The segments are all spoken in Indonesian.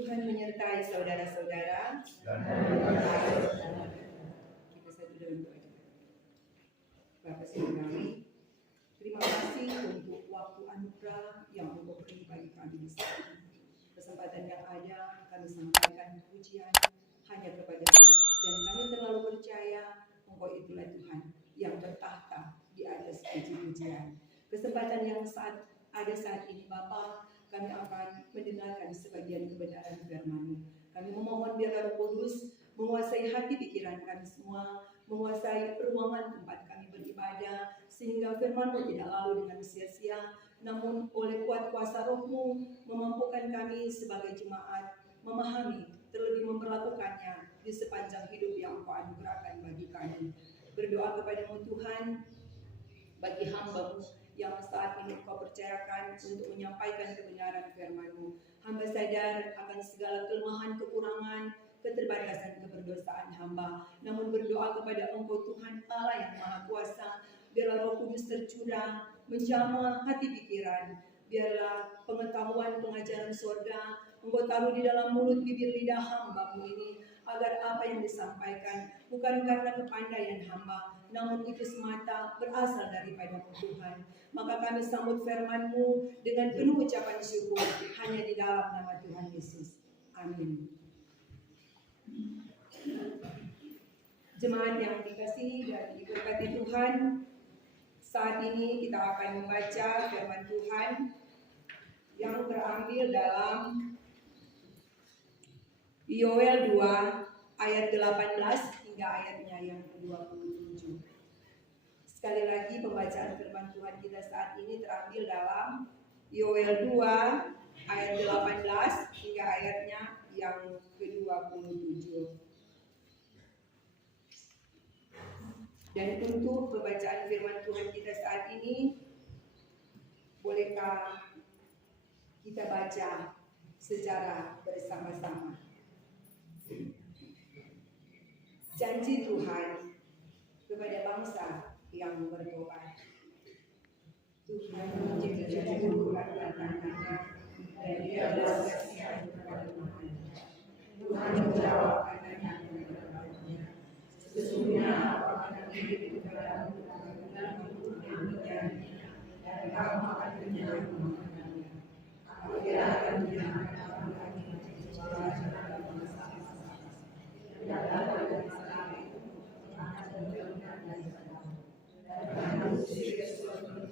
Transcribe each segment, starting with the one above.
Tuhan menyertai saudara-saudara. Kita satu dalam doa. Bapa Surgawi, terima kasih untuk waktu anugerah yang Engkau beri bagi kami. Kesempatan yang ada kami sampaikan pujian hanya kepada-Mu, dan kami terlalu percaya Engkau itulah Tuhan yang bertahta di atas puji-pujian. Kesempatan yang ada saat ini Bapa, kami akan mendengarkan sebagian kebenaran firman-Mu. Kami memohon biar Roh Kudus menguasai hati pikiran kami semua, menguasai ruangan tempat kami beribadah, sehingga firman-Mu tidak lalu dengan sia-sia, namun oleh kuat kuasa Roh-Mu memampukan kami sebagai jemaat memahami, terlebih memperlakukannya di sepanjang hidup yang Engkau anugerahkan bagi kami. Berdoa kepada-Mu Tuhan, bagi hamba-Mu yang saat ini Engkau percayakan untuk menyampaikan kebenaran firman-Mu. Hamba sadar akan segala kelemahan, kekurangan, keterbatasan, keberdosaan hamba. Namun berdoa kepada Engkau Tuhan Allah yang Maha Kuasa, biarlah Roh Kudus tercurah, menjamah hati pikiran. Biarlah pengetahuan pengajaran surga Engkau taruh di dalam mulut bibir lidah hamba-Mu ini, agar apa yang disampaikan bukan karena kepandaian hamba, namun itu semata berasal daripada Tuhan. Maka kami sambut firman-Mu dengan penuh ucapan syukur hanya di dalam nama Tuhan Yesus. Amin. Jemaat yang dikasihi dan diberkati Tuhan, saat ini kita akan membaca firman Tuhan yang terambil dalam Yoel 2 ayat 18 hingga ayatnya yang ke-27. Sekali lagi pembacaan firman Tuhan kita saat ini terambil dalam Yoel 2 ayat 18 hingga ayatnya yang ke-27. Dan untuk pembacaan firman Tuhan kita saat ini, bolehkah kita baca secara bersama-sama? Janji Tuhan kepada bangsa yang bertobat. Tuhan menjadi kata-katanya dan Dia bersaksi kepada Tuhan. Tuhan menjawab katanya kepada bangsa. Sesungguhnya aku akan hidup kepada dan kamu akan menjadi makanannya. Aku tidak akan menjadikan kamu lagi menjadi tidak ada yang salah itu akan menjadikan dan kamu sendiri sesuatu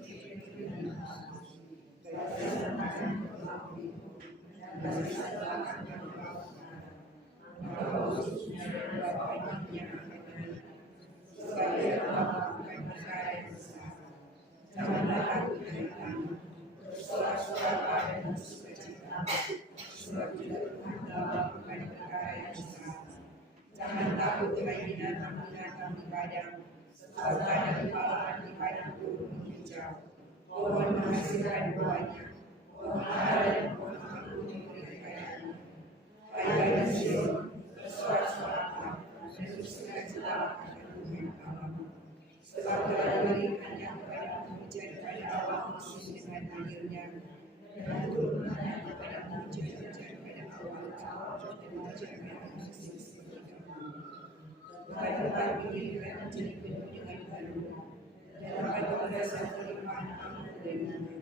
yang berdasarkan berlaku itu dan berdasarkan berlaku maka khususnya berlaku yang supaya Allah bukan perkara yang besar. Janganlah takut dari kami, bersorak-soraklah dan bersukacita, sebab juga Tuhan telah melakukan perkara yang besar. Jangan takut hai binatang-binatang di padang, sebab ada kepalaan di padang gurun hijau. Pohon menghasilkan buahnya, pohon ara dan pohon anggur memberi kekayaannya. Hai gadis Sion, bersorak-soraklah dan bersukacitalah Tuhan Allahmu, sebab telah diberikannya kepadamu hujan pada awal musim dengan akhirnya, dan turunannya kepadamu hujan-hujan pada awal dan hujan pada musim setelahnya. Tuhan mengirimkan menjadi penuh dengan baru, dan akan memberikan kelimpahan amun dan bunga.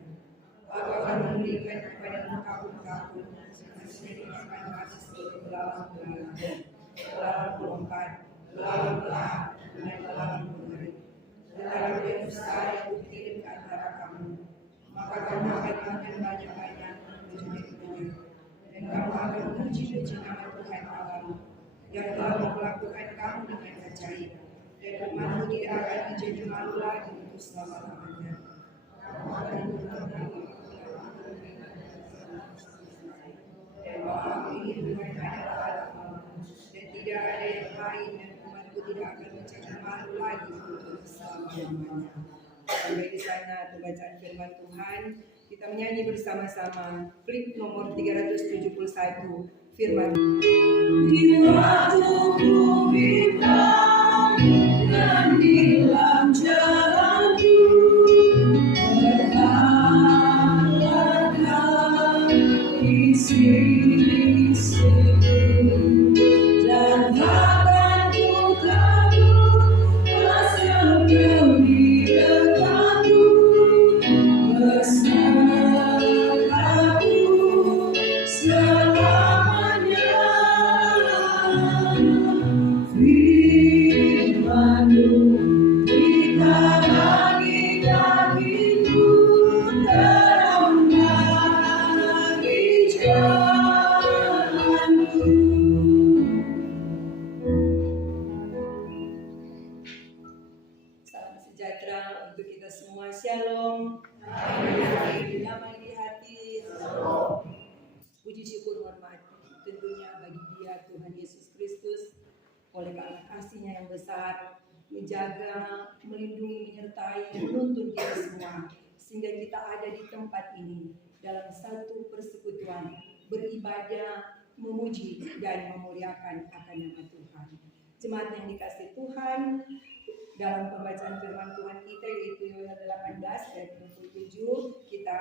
Aku akan memberikan kepadamu kabut-kabut, menjadi makan kasih seluruh belalang-belalang, belalang melompat, belalang pelahap, dan belalang mengering. Belalang yang besar yang kukirim ke antara kamu, maka kamu akan makan banyak-banyak menjadi-menjadi, dan kamu akan memuji-muji nama Tuhan Allahmu yang telah memperlakukan kamu dengan ajaib, dan umatmu tidak akan menjadi malu lagi untuk selama-lamanya. Kamu akan bertemu selama-lamanya. Sampai di sana pembacaan firman Tuhan, kita menyanyi bersama-sama klik nomor 371 firman. Bila tubuh bimbang dan hilang jalanku, berharapkan di sini dan akan ku takut asal kau di dekatku, bersamaku selamanya. Firman-Mu dikarangi kakiku, terang bagi jalanku. Salam sejahtera untuk kita semua. Shalom. Damai di hati. Puji syukur hormat tentunya bagi Dia Tuhan Yesus Kristus, oleh karena kasih-Nya yang besar menjaga, melindungi, menyertai, menuntun kita semua sehingga kita ada di tempat ini dalam satu persekutuan beribadah, memuji dan memuliakan akan nama Tuhan. Jemaat yang dikasihi Tuhan, dalam pembacaan firman Tuhan kita yaitu Yohanes 18 ayat 27, kita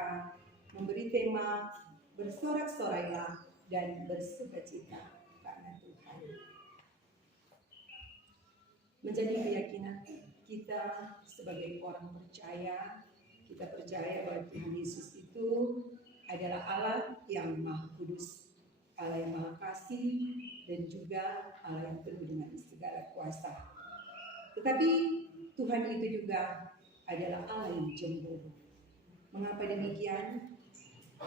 memberi tema bersorak-sorailah dan bersukacita karena Tuhan. Menjadi keyakinan kita sebagai orang percaya, kita percaya bahwa Tuhan Yesus itu adalah Allah yang Maha Kudus, Allah yang Maha Kasih, dan juga Allah yang penuh dengan segala kuasa. Tetapi Tuhan itu juga adalah Allah yang cemburu. Mengapa demikian?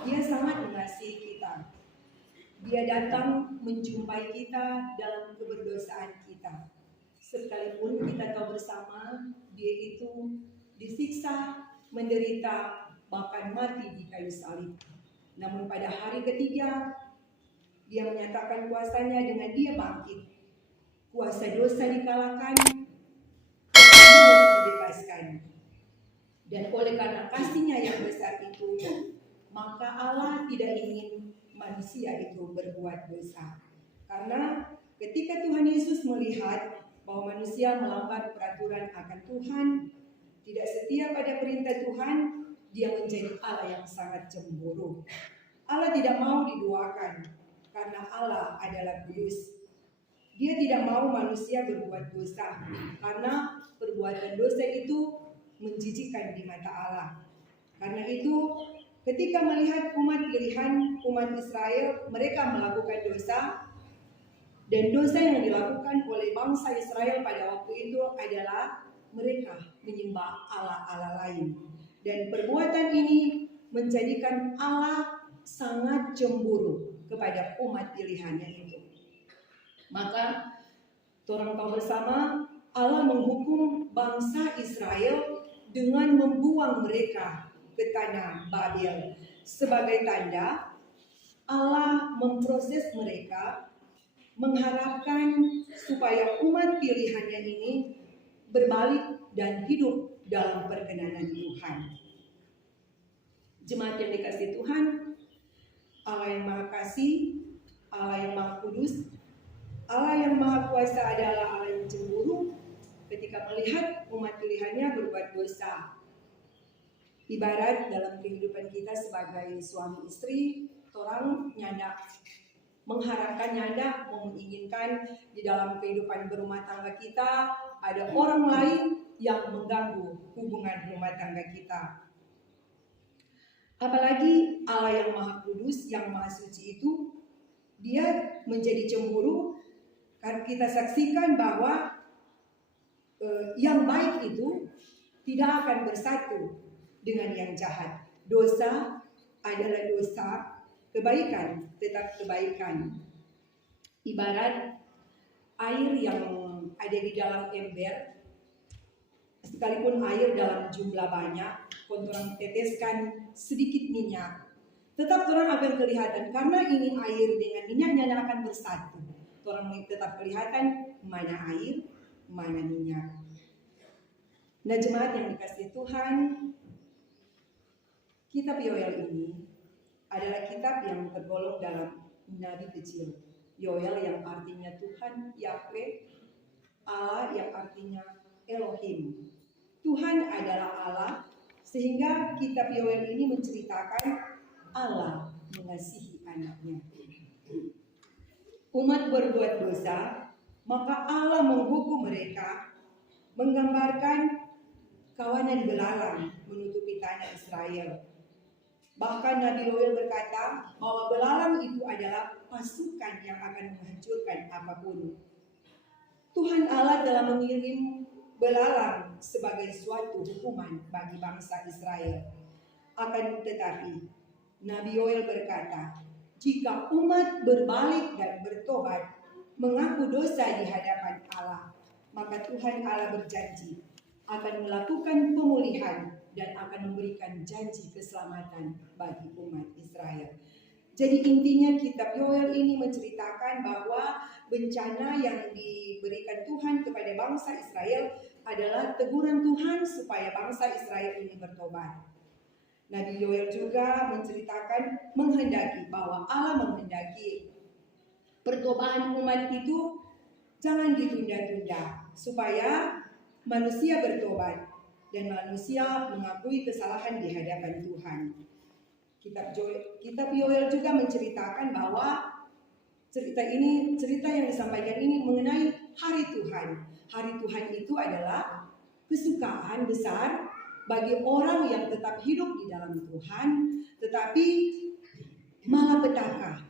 Dia sangat mengasihi kita. Dia datang menjumpai kita dalam keberdosaan kita. Sekalipun kita tahu bersama, Dia itu disiksa, menderita, bahkan mati di kayu salib. Namun pada hari ketiga, Dia menyatakan kuasanya dengan Dia bangkit. Kuasa dosa dikalahkan, dibebaskan. Dan oleh karena kasih-Nya yang besar itu, maka Allah tidak ingin manusia itu berbuat dosa. Karena ketika Tuhan Yesus melihat bahwa manusia melanggar peraturan akan Tuhan, tidak setia pada perintah Tuhan, Dia menjadi Allah yang sangat cemburu. Allah tidak mau diduakan karena Allah adalah kudus. Dia tidak mau manusia berbuat dosa karena perbuatan dosa itu menjijikkan di mata Allah. Karena itu ketika melihat umat pilihan, umat Israel, mereka melakukan dosa, dan dosa yang dilakukan oleh bangsa Israel pada waktu itu adalah mereka menyembah Allah-Allah lain. Dan perbuatan ini menjadikan Allah sangat cemburu kepada umat pilihannya itu. Maka orang tahu bersama, Allah menghukum bangsa Israel dengan membuang mereka ke tanah Babel. Sebagai tanda, Allah memproses mereka, mengharapkan supaya umat pilihannya ini berbalik dan hidup dalam perkenanan Tuhan. Jemaat yang dikasihi Tuhan, Allah yang Maha Kasih, Allah yang Maha Kudus, Allah yang Maha Kuasa adalah Allah yang cemburu ketika melihat umat pilihannya berbuat dosa. Ibarat dalam kehidupan kita sebagai suami istri, orang nyandak mengharapkan, nyandak menginginkan di dalam kehidupan berumah tangga kita ada orang lain yang mengganggu hubungan rumah tangga kita. Apalagi Allah yang Maha Kudus, yang Maha Suci itu, Dia menjadi cemburu karena kita saksikan bahwa yang baik itu tidak akan bersatu dengan yang jahat. Dosa adalah dosa, kebaikan tetap kebaikan. Ibarat air yang ada di dalam ember, sekalipun air dalam jumlah banyak, kalau orang teteskan sedikit minyak, tetap orang akan kelihatan karena ini air dengan minyaknya akan bersatu. Orang tetap kelihatan mana air, mana minyak. Nah, jemaat yang dikasihi Tuhan, kitab Yoel ini adalah kitab yang tergolong dalam nabi kecil. Yoel yang artinya Tuhan, Yahweh, Allah yang artinya Elohim. Tuhan adalah Allah, sehingga kitab Yoel ini menceritakan Allah mengasihi anaknya. Umat berbuat dosa, maka Allah menghukum mereka, menggambarkan kawanan belalang menutupi tanah Israel. Bahkan Nabi Yoel berkata bahwa belalang itu adalah pasukan yang akan menghancurkan apapun. Tuhan Allah telah mengirim belalang sebagai suatu hukuman bagi bangsa Israel. Akan tetapi Nabi Yoel berkata, jika umat berbalik dan bertobat, mengaku dosa di hadapan Allah, maka Tuhan Allah berjanji akan melakukan pemulihan dan akan memberikan janji keselamatan bagi umat Israel. Jadi intinya kitab Yoel ini menceritakan bahwa bencana yang diberikan Tuhan kepada bangsa Israel adalah teguran Tuhan supaya bangsa Israel ini bertobat. Nabi Yoel juga menceritakan bahwa Allah menghendaki pertobatan umat itu jangan ditunda-tunda supaya manusia bertobat dan manusia mengakui kesalahan di hadapan Tuhan. Kitab Yoel juga menceritakan bahwa cerita yang disampaikan ini mengenai hari Tuhan. Hari Tuhan itu adalah kesukaan besar bagi orang yang tetap hidup di dalam Tuhan, tetapi malapetaka,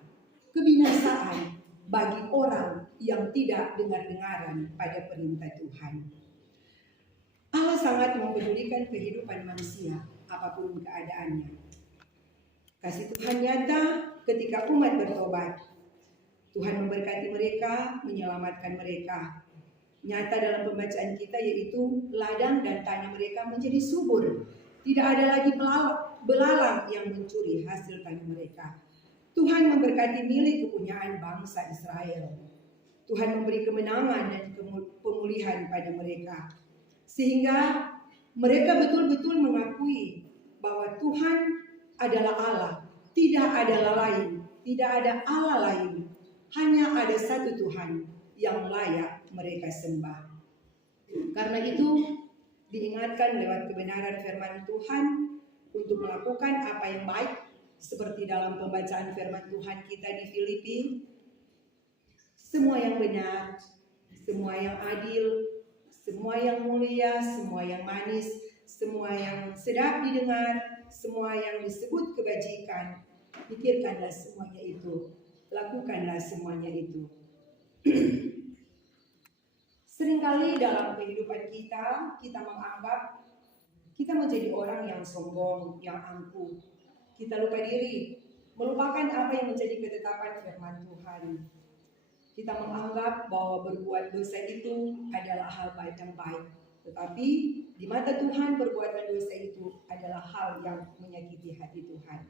kebinasaan bagi orang yang tidak dengar-dengaran pada perintah Tuhan. Allah sangat mempedulikan kehidupan manusia, apapun keadaannya. Kasih Tuhan nyata ketika umat bertobat. Tuhan memberkati mereka, menyelamatkan mereka. Nyata dalam pembacaan kita yaitu ladang dan tanah mereka menjadi subur. Tidak ada lagi belalang yang mencuri hasil tanah mereka. Tuhan memberkati milik kepunyaan bangsa Israel. Tuhan memberi kemenangan dan pemulihan pada mereka. Sehingga mereka betul-betul mengakui bahwa Tuhan adalah Allah. Tidak ada lain, tidak ada Allah lain. Hanya ada satu Tuhan yang layak mereka sembah. Karena itu diingatkan lewat kebenaran firman Tuhan untuk melakukan apa yang baik, seperti dalam pembacaan firman Tuhan kita di Filipi. Semua yang benar, semua yang adil, semua yang mulia, semua yang manis, semua yang sedap didengar, semua yang disebut kebajikan, pikirkanlah semuanya itu, lakukanlah semuanya itu. Seringkali dalam kehidupan kita menganggap kita menjadi orang yang sombong, yang angkuh. Kita lupa diri, melupakan apa yang menjadi ketetapan firman Tuhan. Kita menganggap bahwa berbuat dosa itu adalah hal baik yang baik. Tetapi di mata Tuhan perbuatan dosa itu adalah hal yang menyakiti hati Tuhan.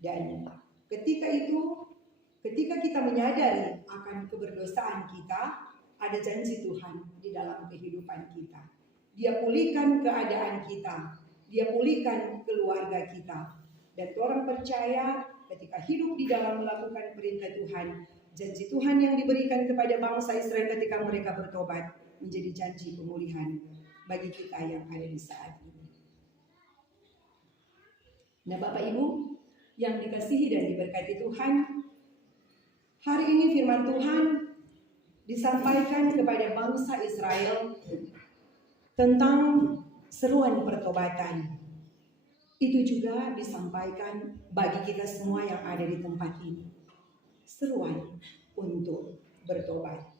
Dan ketika kita menyadari akan keberdosaan kita, ada janji Tuhan di dalam kehidupan kita. Dia pulihkan keadaan kita, dia pulihkan keluarga kita. Dan orang percaya ketika hidup di dalam melakukan perintah Tuhan, janji Tuhan yang diberikan kepada bangsa Israel ketika mereka bertobat menjadi janji pemulihan bagi kita yang ada di saat ini. Nah, Bapak Ibu yang dikasihi dan diberkati Tuhan, hari ini firman Tuhan disampaikan kepada bangsa Israel tentang seruan pertobatan. Itu juga disampaikan bagi kita semua yang ada di tempat ini. Seruan untuk bertobat.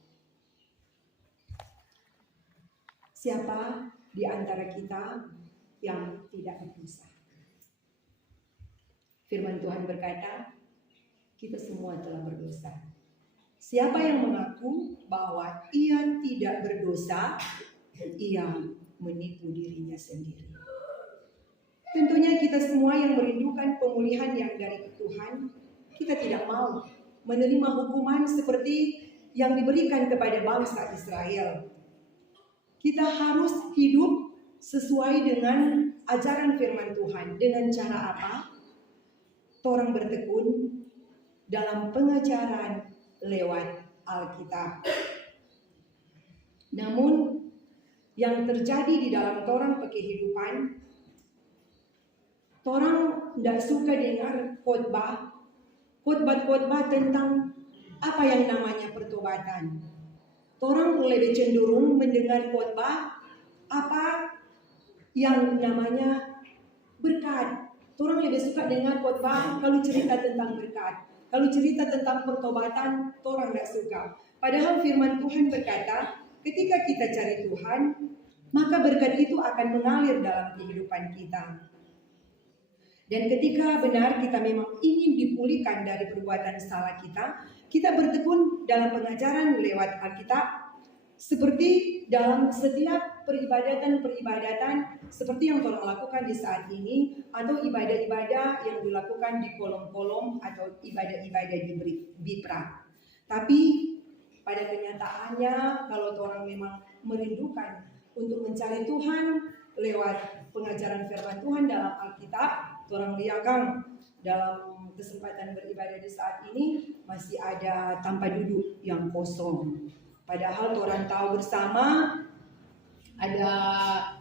Siapa di antara kita yang tidak berdosa? Firman Tuhan berkata, kita semua telah berdosa. Siapa yang mengaku bahwa ia tidak berdosa, ia menipu dirinya sendiri. Tentunya kita semua yang merindukan pemulihan yang dari Tuhan, kita tidak mau menerima hukuman seperti yang diberikan kepada bangsa Israel. Kita harus hidup sesuai dengan ajaran firman Tuhan. Dengan cara apa? Torang bertekun dalam pengajaran lewat Alkitab. Namun yang terjadi di dalam torang kehidupan, torang tidak suka dengar khotbah tentang apa yang namanya pertobatan. Torang lebih cenderung mendengar khotbah apa yang namanya berkat. Torang lebih suka dengar khotbah kalau cerita tentang berkat. Kalau cerita tentang pertobatan, torang tidak suka. Padahal firman Tuhan berkata, ketika kita cari Tuhan, maka berkat itu akan mengalir dalam kehidupan kita. Dan ketika benar kita memang ingin dipulihkan dari perbuatan salah kita bertekun dalam pengajaran lewat Alkitab. Seperti dalam setiap peribadatan seperti yang torang lakukan di saat ini, atau ibadah-ibadah yang dilakukan di kolom-kolom atau ibadah-ibadah di Bipra. Tapi pada kenyataannya kalau torang memang merindukan untuk mencari Tuhan lewat pengajaran firman Tuhan dalam Alkitab, torang liagang dalam kesempatan beribadah di saat ini masih ada tempat duduk yang kosong. Padahal orang tahu bersama ada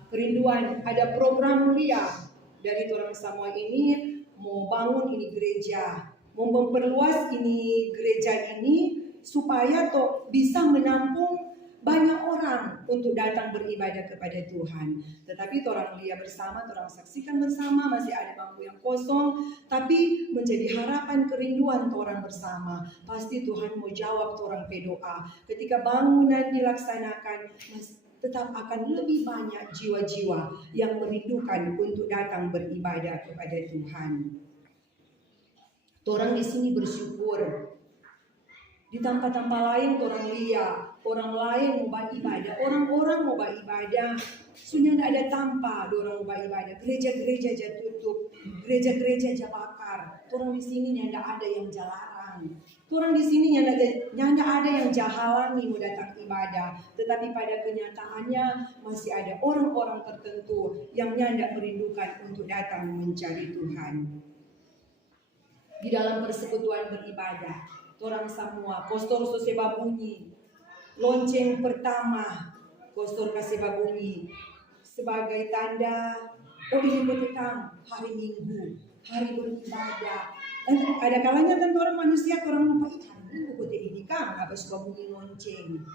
kerinduan, ada program mulia dari orang semua ini mau bangun ini gereja, mau memperluas ini gereja ini supaya bisa menampung banyak orang untuk datang beribadah kepada Tuhan. Tetapi orang lihat bersama, orang saksikan bersama masih ada bangku yang kosong, tapi menjadi harapan kerinduan orang bersama. Pasti Tuhan mau jawab orang berdoa. Ketika bangunan dilaksanakan, tetap akan lebih banyak jiwa-jiwa yang merindukan untuk datang beribadah kepada Tuhan. Orang di sini bersyukur. Di tempat-tempat lain orang lihat, orang lain mau beribadah, orang-orang mau beribadah, sudah tidak ada tanpa orang mau beribadah. Gereja-gereja aja tutup, gereja-gereja aja bakar. Orang di sini tidak ada yang jalarang. Orang di sini tidak ada yang jahalangi mau datang ibadah. Tetapi pada kenyataannya masih ada orang-orang tertentu yang tidak merindukan untuk datang mencari Tuhan. Di dalam persekutuan beribadah, orang semua, pastor kasih bunyi, lonceng pertama, pastor kasih bunyi sebagai tanda, oh ini petang hari Minggu, hari beribadah. Ada kalanya kan orang manusia, orang lupa hari Minggu kote ini kan, habis bunyi lonceng.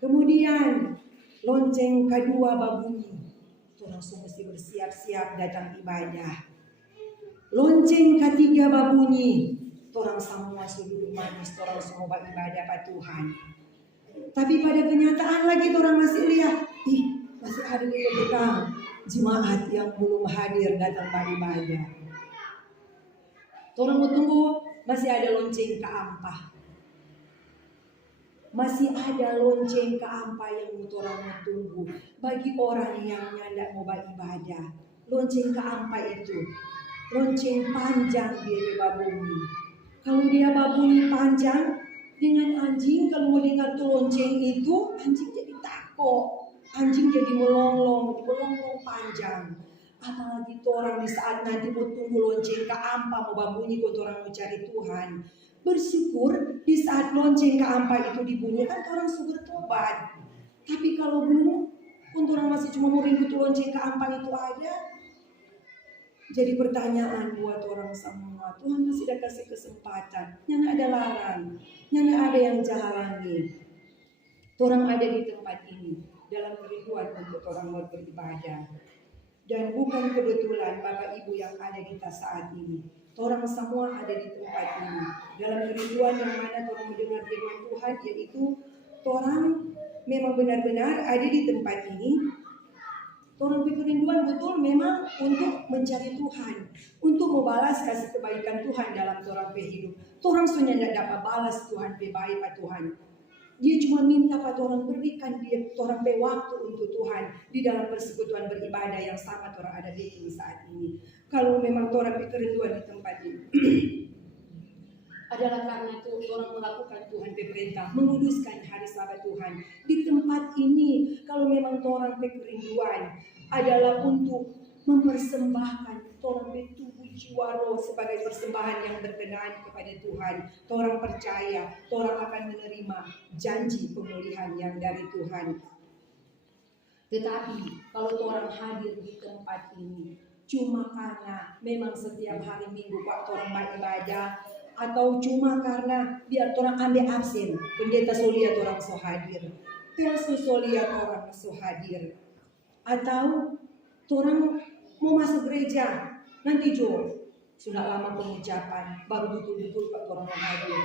Kemudian lonceng kedua babunyi, orang semua mesti bersiap-siap datang ibadah. Lonceng ketiga babunyi, orang semua sudah manis, orang semua beribadah pada Tuhan. Tapi pada kenyataan lagi orang masih lihat, masih ada di belakang jemaat yang belum hadir datang beribadah. Orang mau tunggu, masih ada lonceng keempat. Masih ada lonceng keempat yang orang mau tunggu bagi orang yang tidak mau beribadah. Lonceng keempat itu lonceng panjang dia babunyi. Kalau dia babunyi panjang dengan anjing, kalau mau dengar tuh lonceng itu, anjing jadi takut, anjing jadi melonglong panjang. Apalagi orang di saat nanti mau tunggu lonceng keempat mau babunyi, kalau orang mau cari Tuhan. Bersyukur di saat lonceng keempat itu dibunyikan, orang sudah bertobat. Tapi kalau belum, untuk orang masih cuma mau rindu tuh lonceng keempat itu ada. Jadi pertanyaan buat orang semua, Tuhan masih ada kasih kesempatan, yang ada larang, yang ada yang jahalangi. Orang ada di tempat ini dalam kerinduan untuk orang mau beribadah. Dan bukan kebetulan Bapak Ibu yang ada di saat ini. Orang semua ada di tempat ini dalam kerinduan yang mana orang mendengar firman Tuhan, yaitu orang memang benar-benar ada di tempat ini. Orang kerinduan betul memang untuk mencari Tuhan, untuk membalas kasih kebaikan Tuhan dalam orang hidup. Orang sebenarnya tidak dapat balas Tuhan baik pada Tuhan. Dia cuma minta pada orang berikan dia orang waktu untuk Tuhan di dalam persekutuan beribadah yang sangat orang ada di saat ini. Kalau memang orang kerinduan di tempat ini adalah karena itu torang melakukan Tuhan perintah, menguduskan hari Sabat Tuhan. Di tempat ini, kalau memang torang kerinduan adalah untuk mempersembahkan torang tubuh jiwa roh sebagai persembahan yang berkenaan kepada Tuhan. Torang percaya, torang akan menerima janji pemulihan yang dari Tuhan. Tetapi kalau torang hadir di tempat ini cuma karena memang setiap hari Minggu waktu orang beribadah, atau cuma karena biar orang ambil absen, pendeta soliat orang so hadir, pelsu soliat orang so hadir, atau orang mau masuk gereja nanti sudah lama pengucapan baru betul-betul pak orang hadir,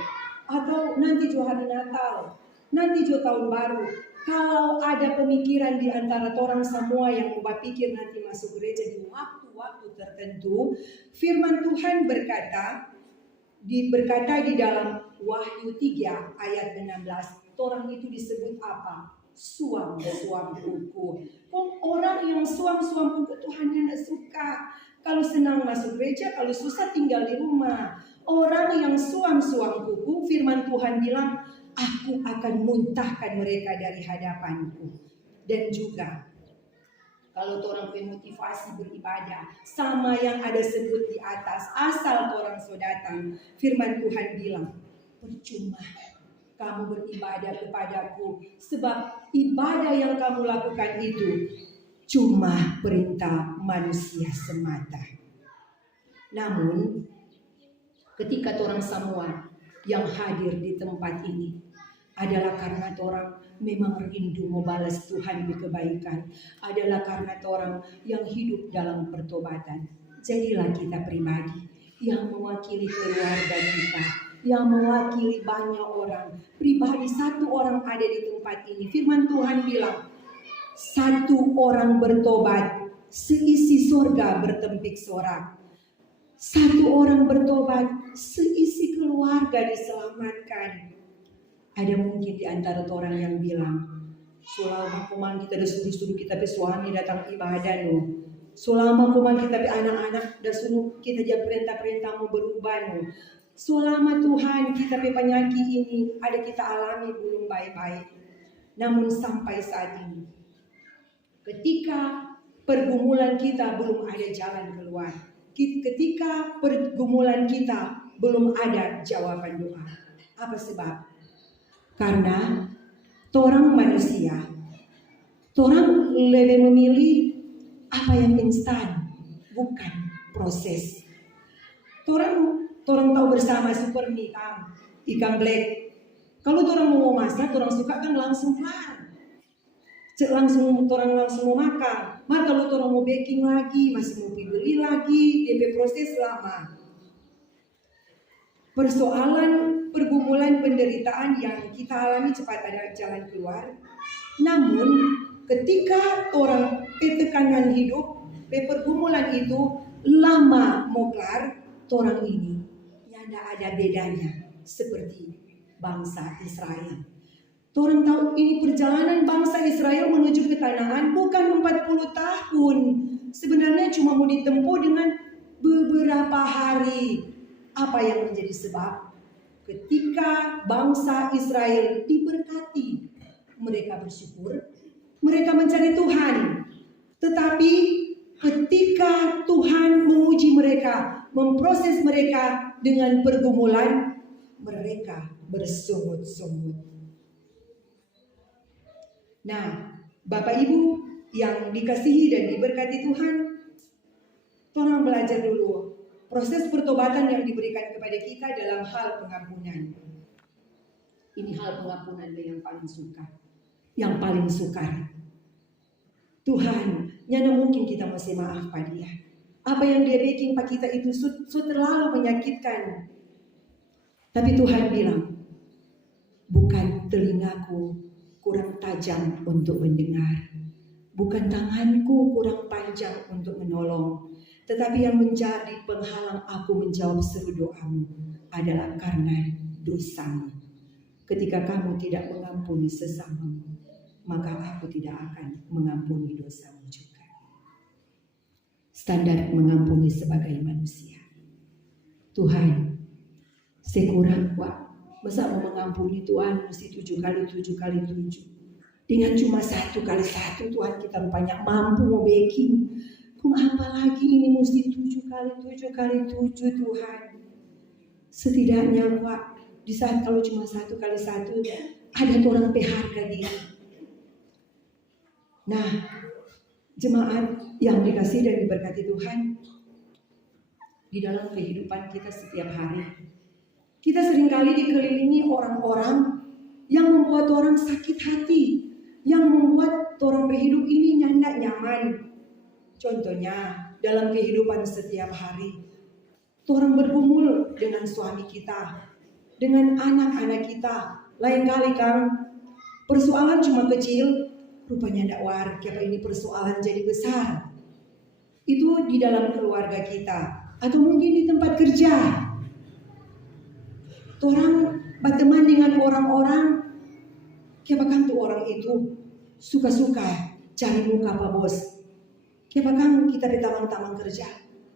atau nanti hari Natal, nanti tahun baru. Kalau ada pemikiran di antara orang semua yang berpikir nanti masuk gereja di waktu-waktu tertentu, firman Tuhan berkata di dalam Wahyu 3 ayat 16, orang itu disebut apa? Suam kuku. Orang yang suam kuku Tuhan yang tidak suka. Kalau senang masuk gereja, kalau susah tinggal di rumah. Orang yang suam kuku, firman Tuhan bilang, aku akan muntahkan mereka dari hadapanku. Dan juga kalau orang memotivasi beribadah sama yang ada sebut di atas, asal orang so datang, firman Tuhan bilang, percuma kamu beribadah kepadaku, sebab ibadah yang kamu lakukan itu cuma perintah manusia semata. Namun ketika orang semua yang hadir di tempat ini adalah karena orang memang rindu membalas Tuhan di kebaikan, adalah karena orang yang hidup dalam pertobatan. Jadilah kita pribadi yang mewakili keluarga kita, yang mewakili banyak orang. Pribadi satu orang ada di tempat ini. Firman Tuhan bilang, satu orang bertobat, seisi surga bertempik sorak. Satu orang bertobat, seisi keluarga diselamatkan. Ada mungkin di antara orang yang bilang, selama kuman kita dah suruh kita pe suami datang ibadah no. Selama kuman kita pe anak-anak dah suruh kita jadi perintah-perintah mau berubah no. Selama Tuhan kita pe penyakit ini ada kita alami belum baik-baik. Namun sampai saat ini, ketika pergumulan kita belum ada jalan keluar, ketika pergumulan kita belum ada jawaban doa. Apa sebab? Karena orang manusia, orang lebih memilih apa yang instan, bukan proses. Orang tahu bersama super mie ikan black. Kalau orang mau masak, orang suka kan langsung kelar. Orang langsung mau makan. Mar kalau orang mau baking lagi, masih mau beli lagi, DP proses lama. Persoalan pergumulan penderitaan yang kita alami cepat ada jalan keluar. Namun ketika orang tekanan hidup, pergumulan itu lama mau kelar, orang ini tidak ada bedanya seperti bangsa Israel. Orang tahu ini perjalanan bangsa Israel menuju ketanaan bukan 40 tahun. Sebenarnya cuma mau ditempuh dengan beberapa hari. Apa yang menjadi sebab? Ketika bangsa Israel diberkati, mereka bersyukur, mereka mencari Tuhan. Tetapi ketika Tuhan menguji mereka, memproses mereka dengan pergumulan, mereka bersungut-sungut. Nah, Bapak Ibu yang dikasihi dan diberkati Tuhan, tolong belajar dulu proses pertobatan yang diberikan kepada kita dalam hal pengampunan. Ini hal pengampunan yang paling suka, yang paling sukar. Tuhan, nyana mungkin kita masih maaf pada dia. Apa yang dia bikin pada kita itu terlalu menyakitkan. Tapi Tuhan bilang, bukan telingaku kurang tajam untuk mendengar, bukan tanganku kurang panjang untuk menolong, tetapi yang menjadi penghalang aku menjawab seru doamu adalah karena dosamu. Ketika kamu tidak mengampuni sesamamu, maka aku tidak akan mengampuni dosamu juga. Standar mengampuni sebagai manusia. Tuhan, sekurang Masa mau mengampuni Tuhan mesti 7 kali 7 kali 7. Dengan cuma 1 kali 1 Tuhan kita rupanya mampu mau baking. Kung apalagi ini mesti 7 kali 7 kali 7 Tuhan. Setidaknya Pak, di saat kalau cuma 1 kali 1 ada orang PHK dia. Nah, jemaat yang dikasih dan diberkati Tuhan, di dalam kehidupan kita setiap hari, kita seringkali dikelilingi orang-orang yang membuat orang sakit hati, yang membuat orang berhidup ini nyandak nyaman. Contohnya dalam kehidupan setiap hari, orang bergumul dengan suami kita, dengan anak-anak kita. Lain kali Kang, persoalan cuma kecil, rupanya tidak warga, ini persoalan jadi besar. Itu di dalam keluarga kita, atau mungkin di tempat kerja. Orang berteman dengan orang-orang, bahkan tuh orang itu suka-suka cari muka Pak Bos. Bahkan kita di tamang-tamang kerja,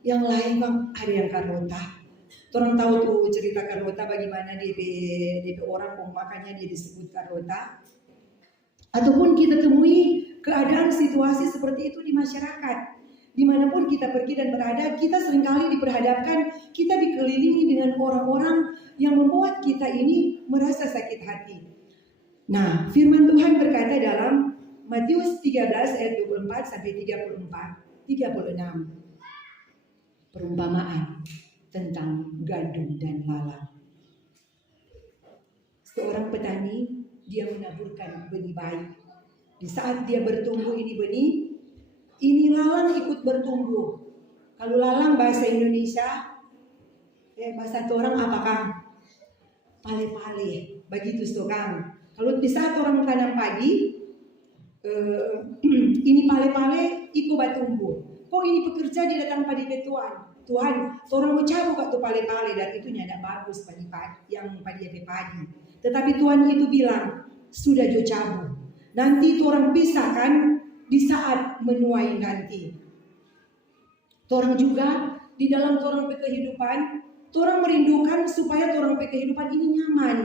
yang lain Bang ada yang karota. Orang tahu tuh cerita karota bagaimana DP orang makanya dia disebut karota. Ataupun kita temui keadaan situasi seperti itu di masyarakat. Dimanapun kita pergi dan berada, kita seringkali diperhadapkan, kita dikelilingi dengan orang-orang yang membuat kita ini merasa sakit hati. Nah, firman Tuhan berkata dalam Matius 13 ayat 24 sampai 36. Perumpamaan tentang gandum dan lalang. Seorang petani, dia menaburkan benih baik. Di saat dia bertumbuh ini benih, ini lalang ikut bertumbuh. Kalau lalang bahasa Indonesia, bahasa orang apa Kang? Pale-pale, begitu tuh Kang. Kalau di saat orang tanam padi, ini pale-pale ikut bertumbuh. Kok ini pekerja dia datang padi ke Tuhan, orang mau cabut tuh pale-pale dan itu tidak bagus padi yang padi. Tetapi Tuhan itu bilang, sudah jo cabut. Nanti orang pisahkan di saat menuai nanti. Orang juga di dalam orang kehidupan, orang merindukan supaya orang kehidupan ini nyaman.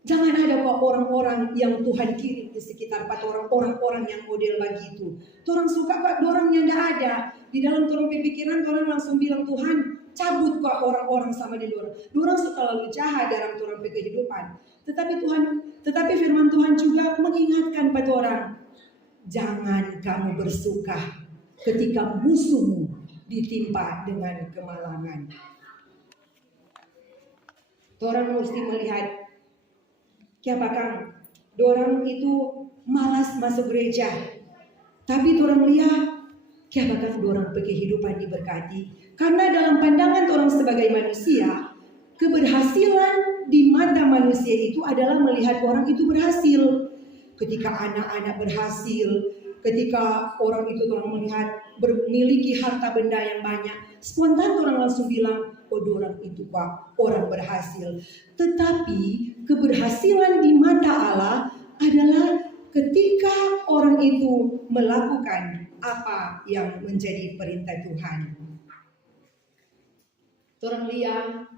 Jangan ada kok orang-orang yang Tuhan kirim di sekitar orang-orang yang model begitu. Orang suka kok orang yang tidak ada di dalam orang pikiran, orang langsung bilang Tuhan cabut kok orang-orang sama di orang. Orang suka lalu jahat dalam orang kehidupan. Tetapi firman Tuhan juga mengingatkan pada orang, jangan kamu bersuka ketika musuhmu ditimpa dengan kemalangan. Orang mesti melihat, apakah orang itu malas masuk gereja, tapi orang lihat, apakah orang kehidupan diberkati. Karena dalam pandangan orang sebagai manusia, keberhasilan di mata manusia itu adalah melihat orang itu berhasil. Ketika anak-anak berhasil, ketika orang itu orang melihat memiliki harta benda yang banyak, spontan orang langsung bilang, oh orang itu Pak, orang berhasil. Tetapi keberhasilan di mata Allah adalah ketika orang itu melakukan apa yang menjadi perintah Tuhan. Orang lihat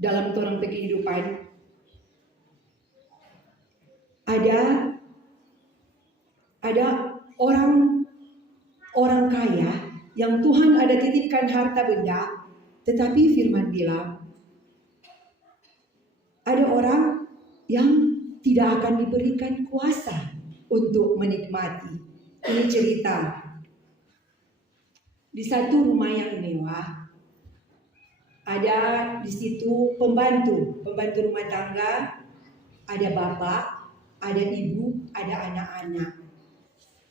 dalam orang kehidupan ada orang kaya yang Tuhan ada titipkan harta benda, tetapi firman bilang ada orang yang tidak akan diberikan kuasa untuk menikmati. Ini cerita di satu rumah yang mewah, ada di situ pembantu rumah tangga, ada bapak, ada ibu, ada anak-anak.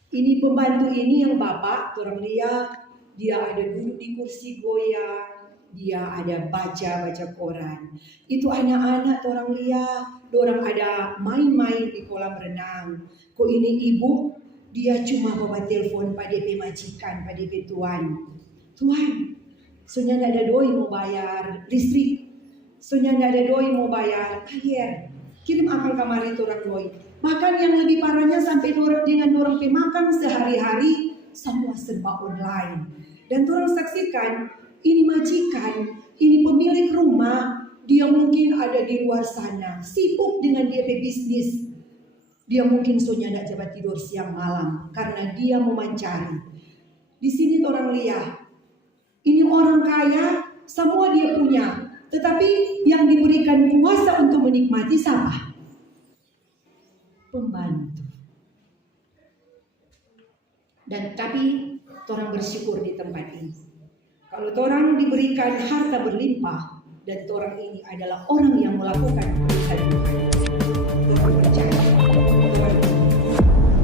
Ini pembantu ini yang bapak, orang lihat dia ada duduk di kursi goyang, dia ada baca koran. Itu anak-anak orang lihat, orang ada main-main di kolam renang. Kok ini ibu, dia cuma bawa telepon pada DP majikan, pada DP tuan. Tuan, soalnya tidak ada doi mau bayar listrik, soalnya tidak ada doi mau bayar air. Kirim akan kamari orang doi. Bahkan yang lebih parahnya sampai dengan orang pemakan sehari-hari semua serba online. Dan orang saksikan ini majikan, ini pemilik rumah, Dia mungkin ada di luar sana, sibuk dengan dia bisnis. Dia mungkin soalnya tidak jabat tidur siang malam karena dia mau mencari. Di sini orang lihat, ini orang kaya, semua dia punya. Tetapi yang diberikan kuasa untuk menikmati siapa? Pembantu. Dan tapi orang bersyukur di tempat ini. Kalau orang diberikan harta berlimpah dan orang ini adalah orang yang melakukan perintah Tuhan. Orang percaya orang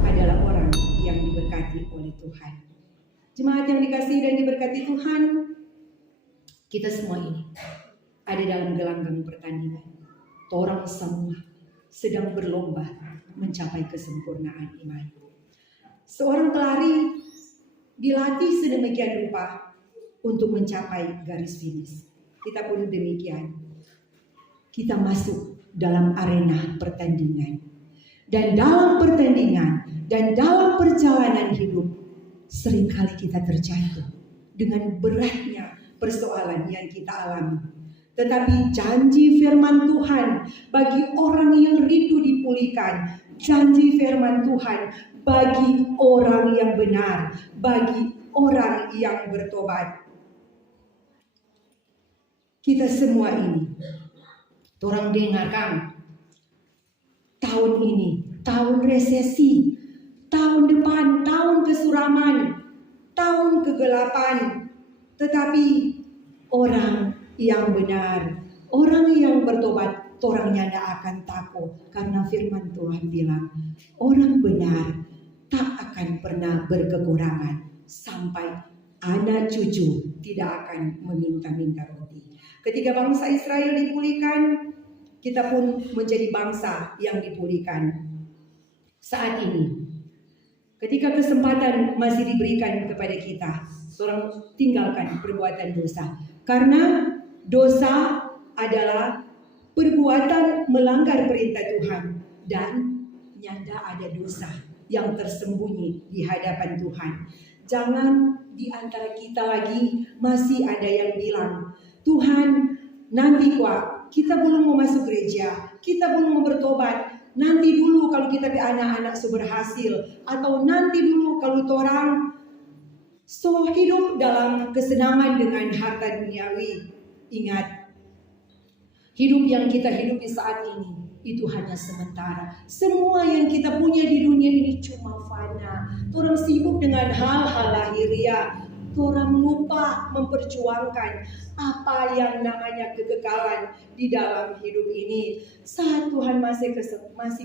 adalah orang yang diberkati oleh Tuhan. Jemaat yang dikasihi dan diberkati Tuhan, kita semua ini ada dalam gelanggang pertandingan. Orang semua sedang berlomba mencapai kesempurnaan iman. Seorang pelari dilatih sedemikian rupa untuk mencapai garis finish. Kita pun demikian. Kita masuk dalam arena pertandingan. Dan dalam pertandingan dan dalam perjalanan hidup seringkali kita terjatuh dengan beratnya persoalan yang kita alami. Tetapi janji firman Tuhan bagi orang yang rindu dipulihkan, janji firman Tuhan bagi orang yang benar, bagi orang yang bertobat. Kita semua ini, orang dengarkan, tahun ini, tahun resesi, tahun depan, tahun kesuraman, tahun kegelapan. Tetapi orang yang benar, orang yang bertobat, orangnya tidak akan takut. Karena firman Tuhan bilang, orang benar tak akan pernah berkekurangan sampai anak cucu tidak akan meminta-minta roti. Ketika bangsa Israel dipulihkan, kita pun menjadi bangsa yang dipulihkan. Saat ini, ketika kesempatan masih diberikan kepada kita, orang tinggalkan perbuatan dosa. Karena dosa adalah perbuatan melanggar perintah Tuhan. Dan nyanda ada dosa yang tersembunyi di hadapan Tuhan. Jangan di antara kita lagi masih ada yang bilang, Tuhan nanti kok kita belum mau masuk gereja, kita belum mau bertobat, nanti dulu kalau kita be anak-anak berhasil, atau nanti dulu kalau orang hidup dalam kesenangan dengan harta duniawi. Ingat, hidup yang kita hidupi saat ini itu hanya sementara. Semua yang kita punya di dunia ini cuma fana. Orang sibuk dengan hal-hal lahiriah. Orang lupa memperjuangkan apa yang namanya kekekalan di dalam hidup ini. Saat Tuhan masih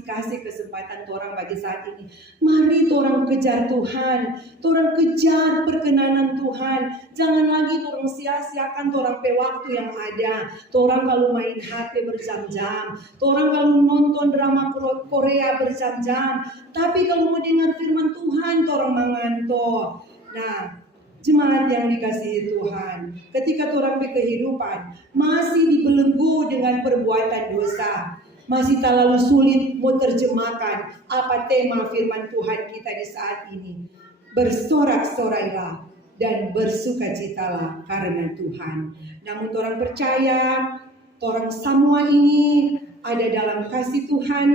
kasih kesempatan orang bagi saat ini, mari orang kejar Tuhan, orang kejar perkenanan Tuhan. Jangan lagi orang sia-siakan orang pe waktu yang ada. Orang kalau main HP berjam-jam, orang kalau nonton drama Korea berjam-jam, tapi kalau mau dengar firman Tuhan orang mengantuk. Nah, jemaat yang dikasihi Tuhan, ketika orang berkehidupan masih dibelenggu dengan perbuatan dosa, masih terlalu sulit mau terjemahkan apa tema firman Tuhan kita di saat ini. Bersorak-sorailah dan bersukacitalah karena Tuhan. Namun orang percaya, orang semua ini ada dalam kasih Tuhan.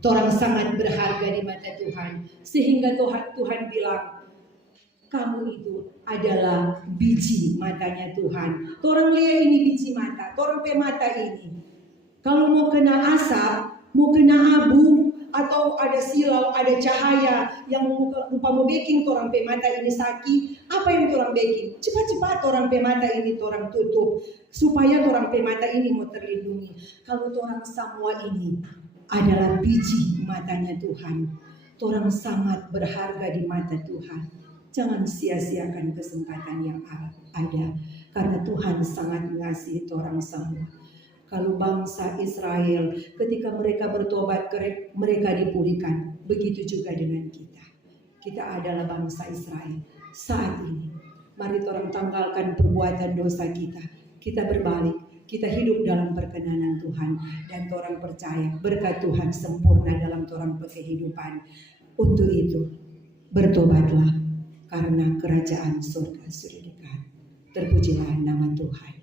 Orang sangat berharga di mata Tuhan, sehingga Tuhan bilang, kamu itu adalah biji matanya Tuhan. Orang lihat ini biji mata, orang pe mata ini. Kalau mau kena asap, mau kena abu, atau ada silau, ada cahaya yang mau baking orang pe mata ini sakit, apa yang orang baking? Cepat-cepat orang pe mata ini orang tutup supaya orang pe mata ini mau terlindungi. Kalau orang semua ini adalah biji matanya Tuhan, orang sangat berharga di mata Tuhan. Jangan sia-siakan kesempatan yang ada, karena Tuhan sangat mengasihi orang semua. Kalau bangsa Israel ketika mereka bertobat, mereka dipulihkan. Begitu juga dengan kita. Kita adalah bangsa Israel. Saat ini, mari orang tanggalkan perbuatan dosa kita. Kita berbalik, kita hidup dalam perkenanan Tuhan. Dan orang percaya berkat Tuhan sempurna dalam orang kehidupan. Untuk itu, bertobatlah. Karena kerajaan surga sudah dekat. Terpujilah nama Tuhan.